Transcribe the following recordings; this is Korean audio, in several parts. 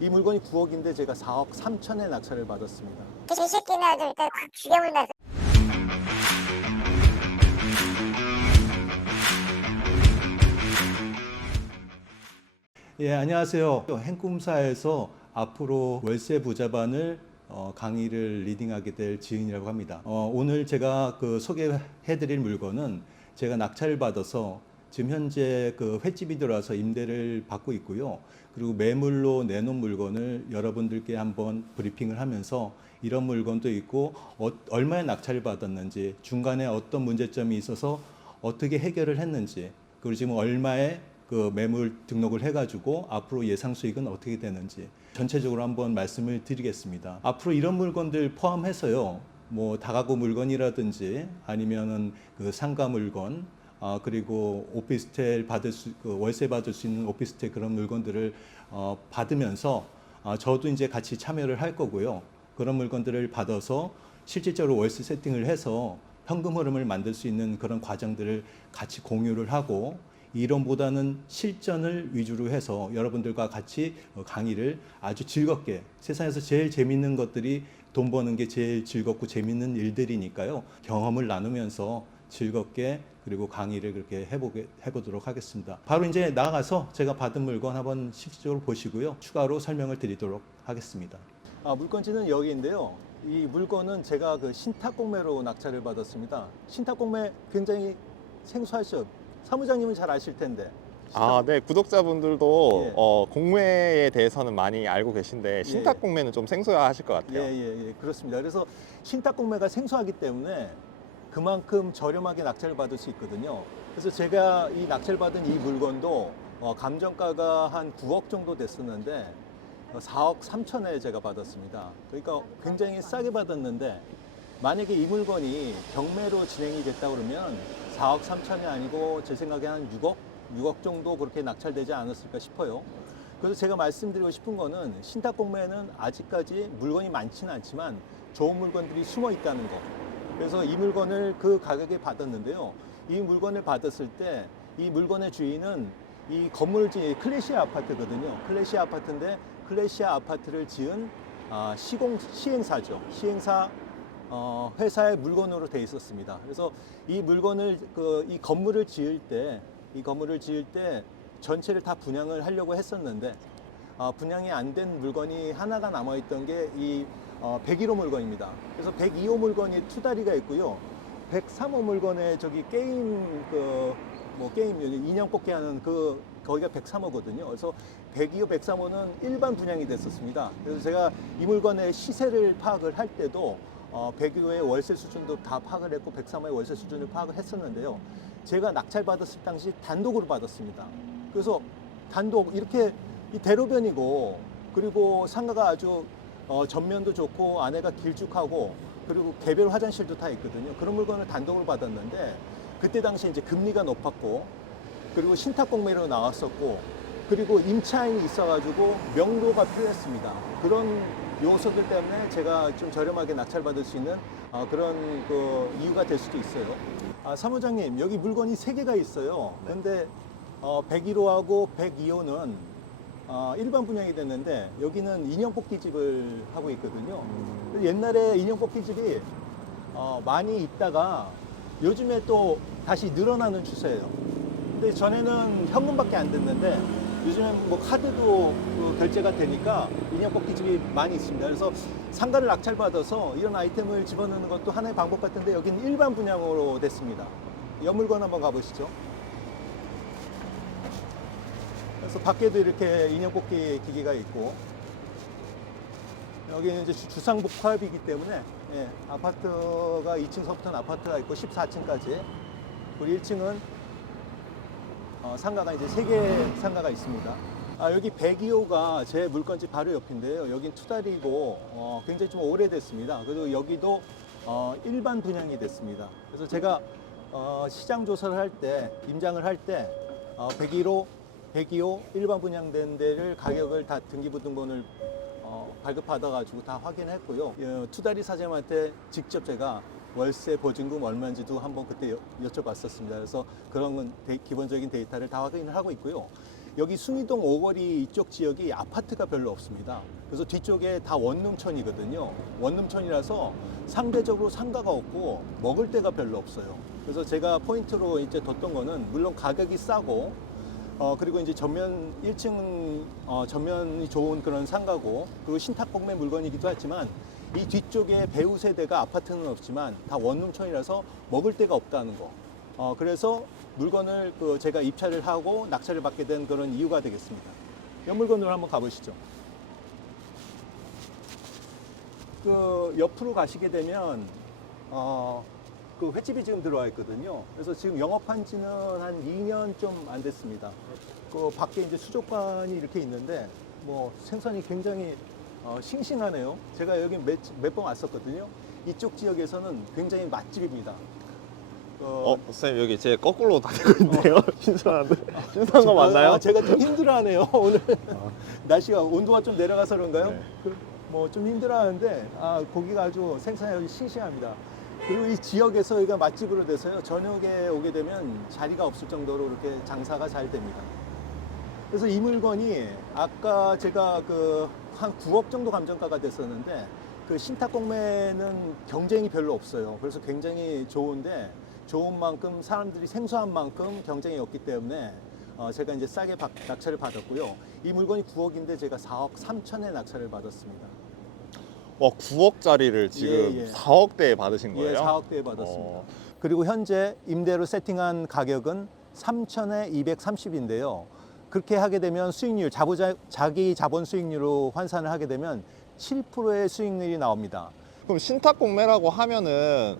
이 물건이 9억인데 제가 4억 3천에 낙찰을 받았습니다. 이 새끼는 아주 일단 확 죽여버린다. 예, 안녕하세요. 행꿈사에서 앞으로 월세 부자반을 강의를 리딩하게 될 지은이라고 합니다. 오늘 제가 소개해드릴 물건은 제가 낙찰을 받아서 지금 현재 횟집이 들어와서 임대를 받고 있고요. 그리고 매물로 내놓은 물건을 여러분들께 한번 브리핑을 하면서 이런 물건도 있고 얼마에 낙찰을 받았는지, 중간에 어떤 문제점이 있어서 어떻게 해결을 했는지, 그리고 지금 얼마에 매물 등록을 해가지고 앞으로 예상 수익은 어떻게 되는지 전체적으로 한번 말씀을 드리겠습니다. 앞으로 이런 물건들 포함해서요, 뭐 다가구 물건이라든지 아니면은 상가 물건, 그리고 오피스텔 월세 받을 수 있는 오피스텔 그런 물건들을 받으면서 저도 이제 같이 참여를 할 거고요. 그런 물건들을 받아서 실질적으로 월세 세팅을 해서 현금 흐름을 만들 수 있는 그런 과정들을 같이 공유를 하고, 이론보다는 실전을 위주로 해서 여러분들과 같이 강의를 아주 즐겁게, 세상에서 제일 재밌는 것들이 돈 버는 게 제일 즐겁고 재밌는 일들이니까요. 경험을 나누면서 즐겁게 그리고 강의를 그렇게 해보도록 하겠습니다. 바로 이제 나가서 제가 받은 물건 한번 실질적으로 보시고요. 추가로 설명을 드리도록 하겠습니다. 물건지는 여기인데요. 이 물건은 제가 신탁공매로 낙찰을 받았습니다. 신탁공매 굉장히 생소하죠? 사무장님은 잘 아실 텐데. 네. 구독자분들도 예. 공매에 대해서는 많이 알고 계신데 신탁 공매는 좀 생소하실 것 같아요. 그렇습니다. 그래서 신탁공매가 생소하기 때문에 그만큼 저렴하게 낙찰을 받을 수 있거든요. 그래서 제가 이 낙찰 받은 이 물건도 감정가가 한 9억 정도 됐었는데 4억 3천에 제가 받았습니다. 그러니까 굉장히 싸게 받았는데, 만약에 이 물건이 경매로 진행이 됐다 그러면 4억 3천이 아니고 제 생각에 한 6억 정도 그렇게 낙찰되지 않았을까 싶어요. 그래서 제가 말씀드리고 싶은 거는 신탁공매는 아직까지 물건이 많지는 않지만 좋은 물건들이 숨어 있다는 거. 그래서 이 물건을 그 가격에 받았는데요. 이 물건을 받았을 때 이 물건의 주인은 이 건물을 지은 클래시아 아파트거든요. 클래시아 아파트인데 클래시아 아파트를 지은 시행사죠. 시행사 회사의 물건으로 돼 있었습니다. 그래서 이 물건을 이 건물을 지을 때 전체를 다 분양을 하려고 했었는데 분양이 안 된 물건이 하나가 남아 있던 게 이 101호 물건입니다. 그래서 102호 물건이 투다리가 있고요. 103호 물건에 저기 게임 게임 인형 뽑기 하는 거기가 103호거든요. 그래서 102호, 103호는 일반 분양이 됐었습니다. 그래서 제가 이 물건의 시세를 파악을 할 때도 102호의 월세 수준도 다 파악을 했고 103호의 월세 수준을 파악을 했었는데요. 제가 낙찰 받았을 당시 단독으로 받았습니다. 그래서 단독 이렇게 이 대로변이고, 그리고 상가가 아주 전면도 좋고 안에가 길쭉하고 그리고 개별 화장실도 다 있거든요. 그런 물건을 단독으로 받았는데, 그때 당시 이제 금리가 높았고 그리고 신탁공매로 나왔었고 그리고 임차인이 있어가지고 명도가 필요했습니다. 그런 요소들 때문에 제가 좀 저렴하게 낙찰받을 수 있는 그런 이유가 될 수도 있어요. 사무장님, 여기 물건이 3개가 있어요. 근데 101호하고 102호는 일반 분양이 됐는데 여기는 인형 뽑기집을 하고 있거든요. 옛날에 인형 뽑기집이 많이 있다가 요즘에 또 다시 늘어나는 추세예요. 근데 전에는 현금밖에 안 됐는데 요즘엔 뭐 카드도 결제가 되니까 인형 뽑기집이 많이 있습니다. 그래서 상가를 낙찰받아서 이런 아이템을 집어넣는 것도 하나의 방법 같은데 여기는 일반 분양으로 됐습니다. 이 물건 한번 가보시죠. 그래서 밖에도 이렇게 인형 뽑기 기기가 있고, 여기는 이제 주상복합이기 때문에 아파트가 2층서부터는 아파트가 있고 14층까지, 우리 1층은 상가가 이제 3개 상가가 있습니다. 여기 102호가 제 물건집 바로 옆인데요. 여긴 투다리고 굉장히 좀 오래됐습니다. 그리고 여기도 일반 분양이 됐습니다. 그래서 제가 시장 조사를 할 때, 임장을 할 때 102호 일반 분양된 데를 가격을 다 등기부등본을 발급받아가지고 다 확인했고요. 투다리 사장님한테 직접 제가 월세 보증금 얼마인지도 한번 그때 여쭤봤었습니다. 그래서 그런 건 기본적인 데이터를 다 확인을 하고 있고요. 여기 숭이동 오거리 이쪽 지역이 아파트가 별로 없습니다. 그래서 뒤쪽에 다 원룸촌이거든요. 원룸촌이라서 상대적으로 상가가 없고 먹을 데가 별로 없어요. 그래서 제가 포인트로 이제 뒀던 거는 물론 가격이 싸고 그리고 이제 전면 1층 전면이 좋은 그런 상가고 그리고 신탁공매 물건이기도 하지만 이 뒤쪽에 배우 세대가 아파트는 없지만 다 원룸촌이라서 먹을 데가 없다는 거. 그래서 물건을 제가 입찰을 하고 낙찰을 받게 된 그런 이유가 되겠습니다. 이 물건으로 한번 가보시죠. 그 옆으로 가시게 되면 그 횟집이 지금 들어와 있거든요. 그래서 지금 영업한 지는 한 2년 좀 안 됐습니다. 그 밖에 이제 수족관이 이렇게 있는데 뭐 생선이 굉장히 싱싱하네요. 제가 여기 몇 번 왔었거든요. 이쪽 지역에서는 굉장히 맛집입니다. 선생님 여기 제 거꾸로 다니고 있네요. 신선한데? 신선한 거 맞나요? 제가 좀 힘들어하네요. 오늘 날씨가 온도가 좀 내려가서 그런가요? 네. 뭐 좀 힘들어하는데 고기가 아주 생선이 싱싱합니다. 그리고 이 지역에서 여기가 맛집으로 돼서요. 저녁에 오게 되면 자리가 없을 정도로 이렇게 장사가 잘 됩니다. 그래서 이 물건이 아까 제가 한 9억 정도 감정가가 됐었는데 그 신탁공매는 경쟁이 별로 없어요. 그래서 굉장히 좋은데 좋은 만큼 사람들이 생소한 만큼 경쟁이 없기 때문에 제가 이제 싸게 낙찰을 받았고요. 이 물건이 9억인데 제가 4억 3천에 낙찰을 받았습니다. 와 9억짜리를 지금 예. 4억대에 받으신 거예요? 예, 4억대에 받았습니다. 그리고 현재 임대로 세팅한 가격은 3천에 230인데요. 그렇게 하게 되면 수익률, 자기 자본 수익률로 환산을 하게 되면 7%의 수익률이 나옵니다. 그럼 신탁공매라고 하면은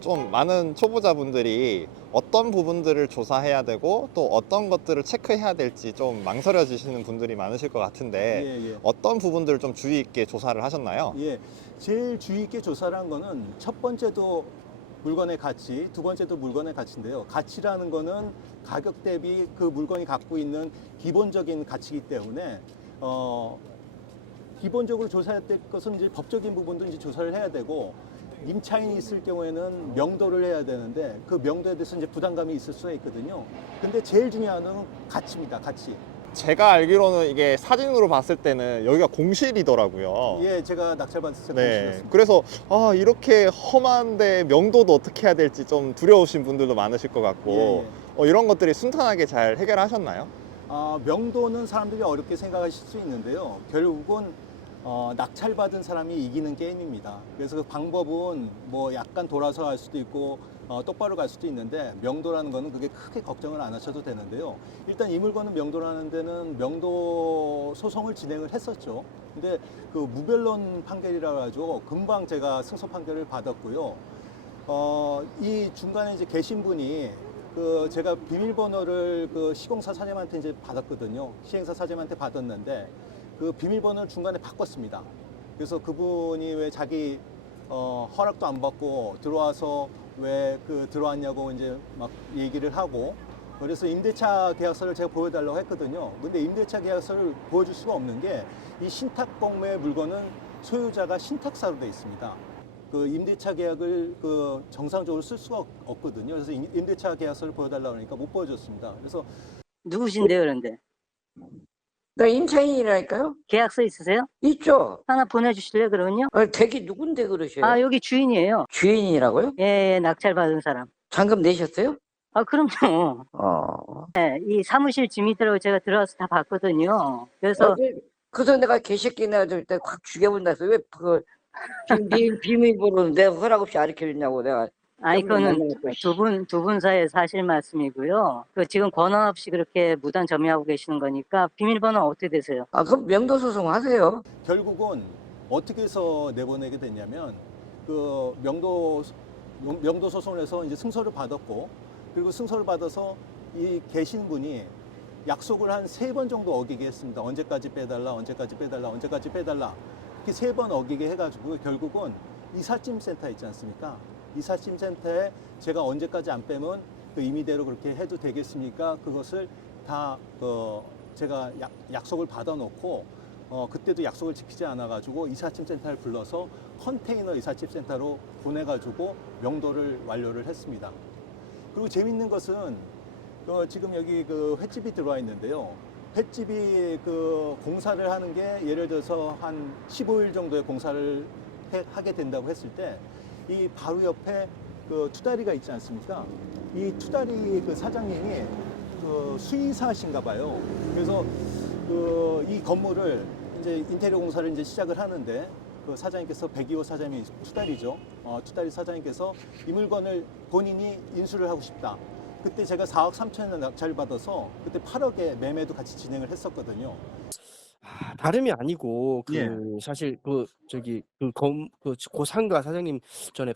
좀 많은 초보자분들이 어떤 부분들을 조사해야 되고 또 어떤 것들을 체크해야 될지 좀 망설여지시는 분들이 많으실 것 같은데 예. 어떤 부분들을 좀 주의 있게 조사를 하셨나요? 예, 제일 주의 있게 조사를 한 거는 첫 번째도 물건의 가치, 두 번째도 물건의 가치인데요. 가치라는 거는 가격 대비 그 물건이 갖고 있는 기본적인 가치이기 때문에 기본적으로 조사해야 될 것은 이제 법적인 부분도 이제 조사를 해야 되고 임차인이 있을 경우에는 명도를 해야 되는데 그 명도에 대해서 이제 부담감이 있을 수가 있거든요. 근데 제일 중요한 건 가치입니다. 가치. 제가 알기로는 이게 사진으로 봤을 때는 여기가 공실이더라고요. 예, 제가 낙찰받았을 때 네, 공실이었습니다. 그래서 이렇게 험한데 명도도 어떻게 해야 될지 좀 두려우신 분들도 많으실 것 같고 이런 것들이 순탄하게 잘 해결하셨나요? 명도는 사람들이 어렵게 생각하실 수 있는데요. 결국은 낙찰받은 사람이 이기는 게임입니다. 그래서 그 방법은 뭐 약간 돌아서 할 수도 있고 똑바로 갈 수도 있는데 명도라는 거는 그게 크게 걱정을 안 하셔도 되는데요. 일단 이 물건은 명도라는 데는 명도 소송을 진행을 했었죠. 근데 그 무변론 판결이라 가지고 금방 제가 승소 판결을 받았고요. 이 중간에 이제 계신 분이 제가 비밀번호를 시공사 사장님한테 이제 받았거든요. 시행사 사장님한테 받았는데 그 비밀번호를 중간에 바꿨습니다. 그래서 그분이 왜 자기 허락도 안 받고 들어와서 왜 들어왔냐고 이제 막 얘기를 하고 그래서 임대차 계약서를 제가 보여달라고 했거든요. 근데 임대차 계약서를 보여줄 수가 없는 게 이 신탁공매 물건은 소유자가 신탁사로 돼 있습니다. 그 임대차 계약을 정상적으로 쓸 수가 없거든요. 그래서 임대차 계약서를 보여달라고 하니까 못 보여줬습니다. 그래서 누구신데요, 그런데? 나 임차인이라니까요? 계약서 있으세요? 있죠. 하나 보내주실래요, 그러면요? 댁이 누군데 그러셔요? 여기 주인이에요. 주인이라고요? 예, 낙찰 받은 사람. 잔금 내셨어요? 그럼요. 네, 이 사무실 주민들하고 제가 들어와서 다 봤거든요. 그래서, 그래서 내가 개새끼나 좀 이따 확 죽여본다 해서 왜 비밀번호는 내가 허락 없이 가르쳐줬냐고 내가. 그거는 두 분 사이에 사실 말씀이고요. 지금 권한 없이 그렇게 무단 점유하고 계시는 거니까 비밀번호 어떻게 되세요? 그럼 명도소송 하세요. 결국은 어떻게 해서 내보내게 됐냐면 명도 소송을 해서 이제 승소를 받았고 그리고 승소를 받아서 이 계신 분이 약속을 한 3번 정도 어기게 했습니다. 언제까지 빼달라, 언제까지 빼달라, 언제까지 빼달라. 이렇게 3번 어기게 해가지고 결국은 이삿짐센터 있지 않습니까? 이삿짐센터에 제가 언제까지 안 빼면 임의대로 그렇게 해도 되겠습니까? 그것을 다 제가 약속을 받아놓고 그때도 약속을 지키지 않아가지고 이삿짐센터를 불러서 컨테이너 이삿짐센터로 보내가지고 명도를 완료를 했습니다. 그리고 재밌는 것은 지금 여기 횟집이 들어와 있는데요. 횟집이 그 공사를 하는 게 예를 들어서 한 15일 정도의 공사를 하게 된다고 했을 때 이 바로 옆에 그 투다리가 있지 않습니까? 이 투다리 그 사장님이 그 수의사신가 봐요. 그래서 그 이 건물을 이제 인테리어 공사를 이제 시작을 하는데 그 사장님께서 백이호 사장님이 투다리죠. 투다리 사장님께서 이 물건을 본인이 인수를 하고 싶다. 그때 제가 4억 3천에 낙찰을 받아서 그때 8억에 매매도 같이 진행을 했었거든요. 아, 다름이 아니고 예. 사실 저기 그 상가 사장님 전에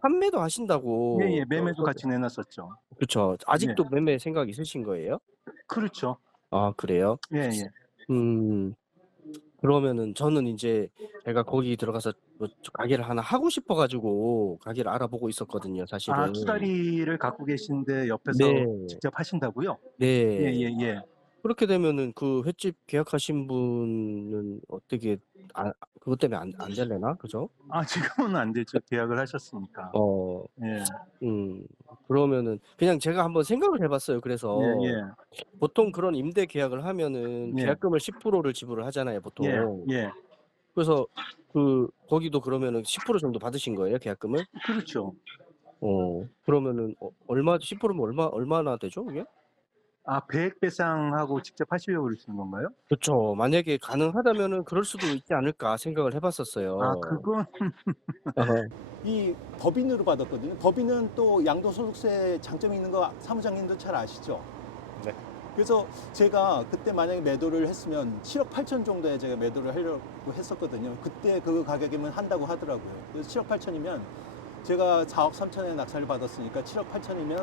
판매도 하신다고. 예, 매매도 같이 내놨었죠. 그렇죠. 아직도 매매 생각 있으신 거예요? 그렇죠. 아, 그래요? 예, 예. 그러면은 저는 이제 제가 거기 들어가서 뭐 가게를 하나 하고 싶어가지고 가게를 알아보고 있었거든요, 사실은. 아, 투다리를 갖고 계신데 옆에서 네. 직접 하신다고요? 네. 예, 예, 예. 그렇게 되면은 그 횟집 계약하신 분은 어떻게 그것 때문에 안 되려나? 그죠? 아, 지금은 안 되죠. 계약을 하셨으니까. 예, 그러면은 그냥 제가 한번 생각을 해봤어요. 그래서 예, 예. 보통 그런 임대 계약을 하면은 예. 계약금을 10%를 지불을 하잖아요, 보통. 예, 예. 그래서 거기도 그러면은 10% 정도 받으신 거예요, 계약금을? 그렇죠. 그러면은 10%면 얼마나 되죠, 그게? 아, 배액 배상하고 직접 하시려고 그러시는 건가요? 그렇죠. 만약에 가능하다면은 그럴 수도 있지 않을까 생각을 해봤었어요. 아, 그건 어허. 이 법인으로 받았거든요. 법인은 또 양도소득세 장점이 있는 거 사무장님도 잘 아시죠? 네. 그래서 제가 그때 만약에 매도를 했으면 7억 8천 정도에 제가 매도를 하려고 했었거든요. 그때 그 가격이면 한다고 하더라고요. 그래서 7억 8천이면 제가 4억 3천에 낙찰을 받았으니까 7억 8천이면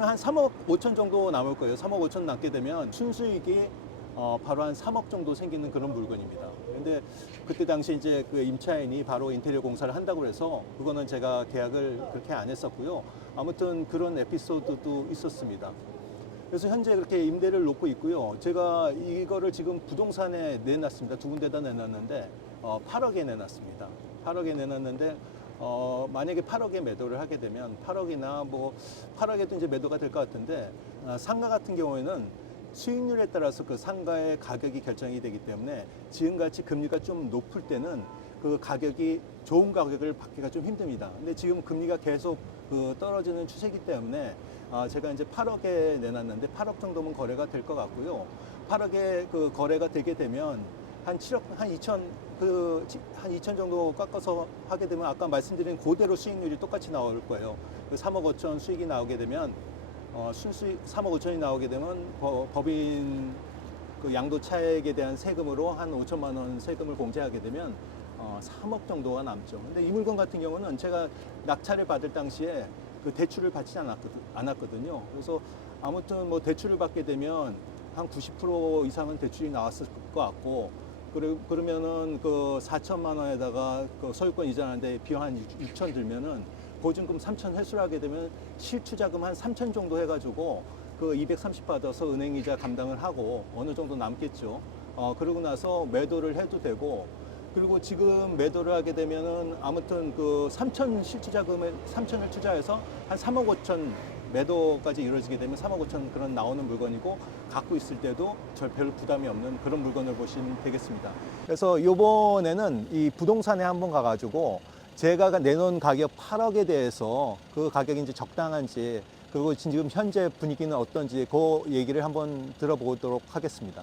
한 3억 5천 정도 남을 거예요. 3억 5천 남게 되면 순수익이 바로 한 3억 정도 생기는 그런 물건입니다. 근데 그때 당시 이제 그 임차인이 바로 인테리어 공사를 한다고 해서 그거는 제가 계약을 그렇게 안 했었고요. 아무튼 그런 에피소드도 있었습니다. 그래서 현재 그렇게 임대를 놓고 있고요. 제가 이거를 지금 부동산에 내놨습니다. 두 군데다 내놨는데 8억에 내놨습니다. 8억에 내놨는데 만약에 8억에 매도를 하게 되면 8억이나 뭐 8억에도 이제 매도가 될 것 같은데 상가 같은 경우에는 수익률에 따라서 그 상가의 가격이 결정이 되기 때문에 지금같이 금리가 좀 높을 때는 그 가격이 좋은 가격을 받기가 좀 힘듭니다. 근데 지금 금리가 계속 그 떨어지는 추세이기 때문에 제가 이제 8억에 내놨는데 8억 정도면 거래가 될 것 같고요. 8억에 그 거래가 되게 되면 한 7억, 한 2천 정도 깎아서 하게 되면 아까 말씀드린 그대로 수익률이 똑같이 나올 거예요. 그 3억 5천 수익이 나오게 되면 순수익 3억 5천이 나오게 되면 법인 그 양도 차액에 대한 세금으로 한 5천만 원 세금을 공제하게 되면 3억 정도가 남죠. 근데 이 물건 같은 경우는 제가 낙찰을 받을 당시에 그 대출을 받지 않았거든요. 그래서 아무튼 뭐 대출을 받게 되면 한 90% 이상은 대출이 나왔을 것 같고 그러면은 그 4천만 원에다가 그 소유권 이전하는데 비용 한 6천 들면은 보증금 3천 회수를 하게 되면 실투자금 한 3천 정도 해가지고 그 230 받아서 은행이자 감당을 하고 어느 정도 남겠죠. 그러고 나서 매도를 해도 되고 그리고 지금 매도를 하게 되면은 아무튼 그 3천 실투자금에 3천을 투자해서 한 3억 5천 매도까지 이루어지게 되면 3억 5천 그런 나오는 물건이고 갖고 있을 때도 별 부담이 없는 그런 물건을 보시면 되겠습니다. 그래서 이번에는 이 부동산에 한번 가가지고 제가 내놓은 가격 8억에 대해서 그 가격이 이제 적당한지 그리고 지금 현재 분위기는 어떤지 그 얘기를 한번 들어보도록 하겠습니다.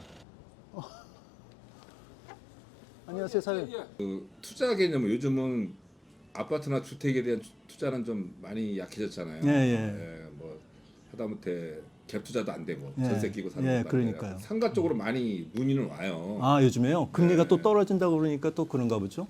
안녕하세요, 사장님. 그 투자 개념은 요즘은 아파트나 주택에 대한 투자는 좀 많이 약해졌잖아요. 뭐 하다못해 갭 투자도 안 되고 전세 끼고 사는 것도 안 그러니까요. 되고 상가 쪽으로 많이 문의는 와요. 아, 요즘에요? 금리가 네. 또 떨어진다고 그러니까 또 그런가 보죠?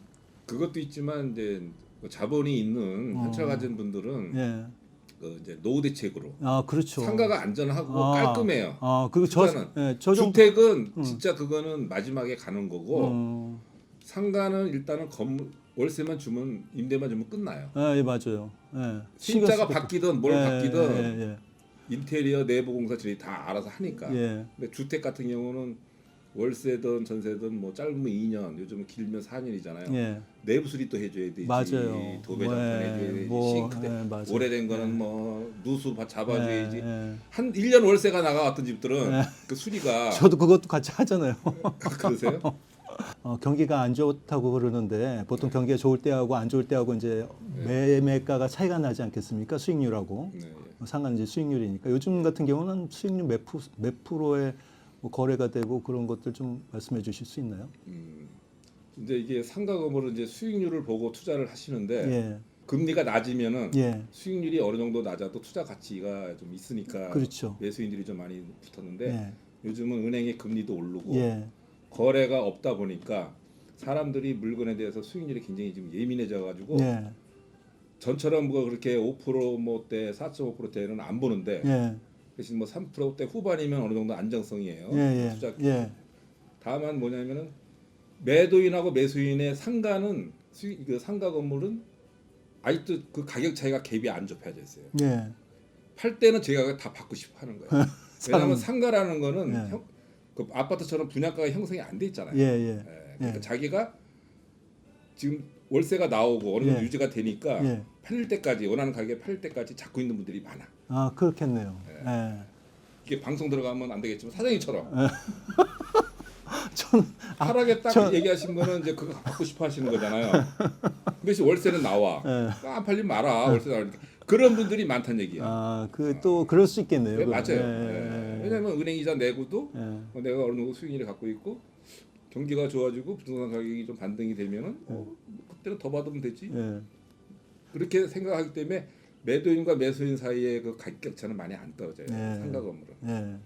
그것도 있지만 이제 뭐 자본이 있는 현찰 가진 분들은 그 이제 노후 대책으로 아, 그렇죠. 상가가 안전하고 깔끔해요. 그리고 투자는. 주택은 진짜 그거는 마지막에 가는 거고 상가는 일단은 월세만 주면 임대만 주면 끝나요. 예, 맞아요. 예. 신자가 바뀌든 뭘 바뀌든 예. 인테리어 내부 공사 저희 다 알아서 하니까. 예. 근데 주택 같은 경우는 월세든 전세든 뭐 짧으면 2년, 요즘은 길면 4년이잖아요. 예. 내부 수리도 해줘야 되지. 맞아요. 도배장판 해줘야 되지. 싱크대. 맞아요. 오래된 거는 예. 뭐 누수 잡아줘야지. 예. 한 1년 월세가 나가왔던 집들은 예. 그 수리가 저도 그것도 같이 하잖아요. 그러세요? 경기가 안 좋다고 그러는데 보통 경기가 좋을 때하고 안 좋을 때하고 이제 매매가가 차이가 나지 않겠습니까? 수익률하고 네. 상관 이제 수익률이니까 요즘 같은 경우는 수익률 몇 프로의 뭐 거래가 되고 그런 것들 좀 말씀해 주실 수 있나요? 이제 이게 상가 건물은 이제 수익률을 보고 투자를 하시는데 예, 금리가 낮으면은 예, 수익률이 어느 정도 낮아도 투자 가치가 좀 있으니까 그렇죠. 매수인들이 좀 많이 붙었는데 예, 요즘은 은행의 금리도 오르고 예, 거래가 없다 보니까 사람들이 물건에 대해서 수익률이 굉장히 좀 예민해져 가지고 예, 전처럼 뭐 그렇게 5%대 4.5%대는 안 보는데 예, 대신 뭐 3%대 후반이면 어느 정도 안정성이에요. 예, 투자. 예, 다만 뭐냐면은 매도인하고 매수인의 상가는 그 상가 건물은 아직도 그 가격 차이가 갭이 안 좁혀져 있어요. 예, 팔 때는 제가 다 받고 싶어 하는 거예요. 왜냐하면 상가라는 거는 예. 그 아파트처럼 분양가가 형성이 안 돼 있잖아요. 예, 예, 그러니까 예. 자기가 지금 월세가 나오고 어느 정도 예. 유지가 되니까 예. 팔릴 때까지 원하는 가격에 팔릴 때까지 잡고 있는 분들이 많아. 아 그렇겠네요. 예. 이게 방송 들어가면 안 되겠지만 사장님처럼 저는 하락에 딱 얘기하신 거는 이제 그거 받고 싶어 하시는 거잖아요. 근데 월세는 나와. 예. 안 팔리면 말아. 월세 나오니까. 그런 분들이 많다는 얘기야. 그 또 그럴 수 있겠네요. 네, 그건. 맞아요. 예. 예. 왜냐하면 은행 이자 내고도 예. 내가 어느 정도 수익률을 갖고 있고 경기가 좋아지고 부동산 가격이 좀 반등이 되면은 그때는 더 받으면 되지. 예. 그렇게 생각하기 때문에 매도인과 매수인 사이의 그 가격 격차는 많이 안 떨어져요. 예. 상가 건물은. 예.